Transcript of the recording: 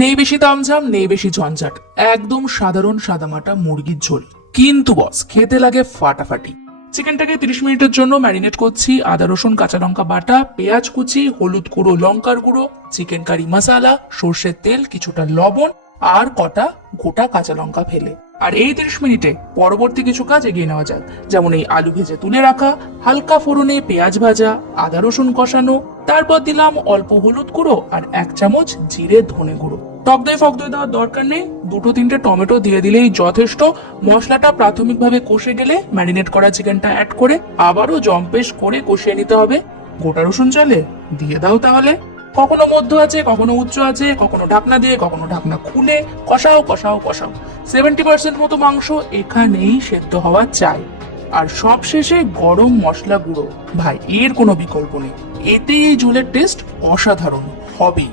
নেই বেশি তামঝাম, নেই বেশি ঝঞ্ঝাট, একদম সাধারণ সাদামাটা মুরগির ঝোল। কিন্তু বস খেতে লাগে ফাটাফাটি। চিকেনটাকে 30 মিনিটের জন্য ম্যারিনেট করছি। আদা রসুন কাঁচা লঙ্কা বাটা, পেঁয়াজ কুচি, হলুদ গুঁড়ো, লঙ্কার গুঁড়ো, চিকেন কারি মশলা, সর্ষের তেল, কিছুটা লবণ আর কটা গোটা কাঁচা লঙ্কা ফেলে। আর এই 30 মিনিটে পরবর্তী কিছু কাজ এগিয়ে নেওয়া যাক, যেমন এই আলু ভেজে তুলে রাখা, হালকা ফোড়নে পেঁয়াজ ভাজা, আদা রসুন কষানো, তারপর দিলাম অল্প হলুদ গুঁড়ো আর 1 চামচ জিরে ধনে গুঁড়ো। টক দই ফক দই দেওয়ার দরকার নেই, 2-3টে টমেটো দিয়ে দিলেই যথেষ্ট। মশলাটা প্রাথমিকভাবে কষে গেলে ম্যারিনেট করা চিকেনটা অ্যাড করে আবারও জম্পেশ করে কষিয়ে নিতে হবে। গোটা রসুন চালে দিয়ে দাও তাহলে। কখনো মধ্য আছে, কখনো উচ্চ আছে, কখনো ঢাকনা দিয়ে, কখনো ঢাকনা খুলে কষাও কষাও কষাও। 70% মতো মাংস এখানেই সেদ্ধ হওয়া চাই। আর সব শেষে গরম মশলা গুঁড়ো, ভাই এর কোনো বিকল্প নেই। এতে এই ঝোলের টেস্ট অসাধারণ হবেই।